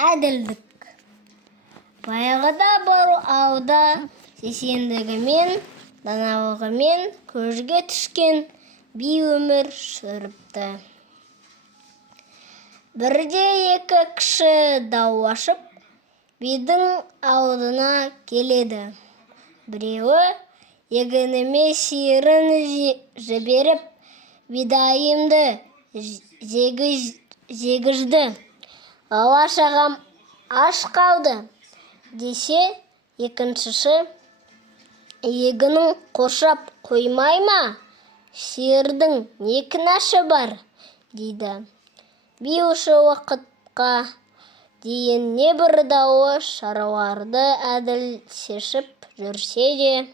әділдік. Баяғыда бар ауда сесендігімен, даналығымен көзге түскен би өмір сүріпті. Бірде екі кіші дау ашып, бидің алдына келеді. Біреуі егініме сиырын жіберіп, бидайымды жегізді, бала-шағам аш қалды десе, екіншісі егінін қоршап қоймай ма, сиырдың не кінәсі бар дейді. Би осы уақытқа дейін небір даулы шараларды әділ шешіп жүрсе де,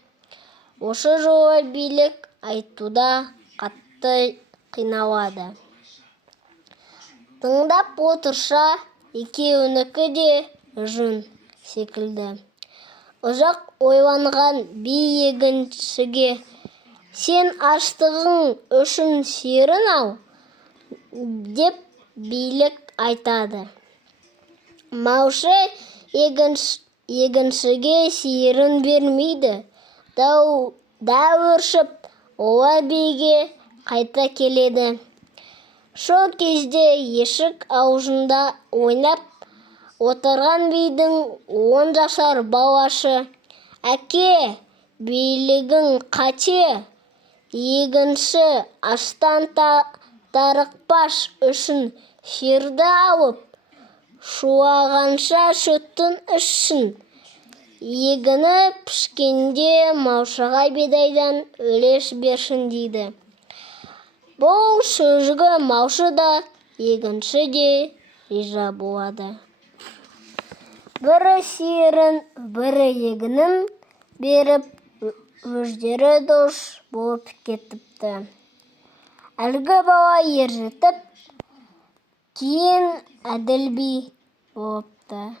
осы жолы билік айтуда қатты қиналады. Тыңдап отырса, екеуінікі де жөн секілді. Ұзақ ойланған би егіншіге, сен аштығың үшін сиырын ал, деп билік айтады. Малшы егіншіге сиырын бермейді. Дау өршіп, олар биге қайта келеді. Сол кезде есік аузында ойнап отырған бидің 10 жасар баласы: «Әке, билігің қате, егінші аштан тарықпас үшін сиырды алып, шулағанша шөттің ішсін. Егіні пішкенде малшыға бидайдан үлес берсін» дейді. Бұл сөзге малшы да, егінші де риза болады. Бірі сиырын, бірі егінін беріп, өздері дос болып кетіпті. Әлгі бала ержетіп, кейін әділ би болыпты.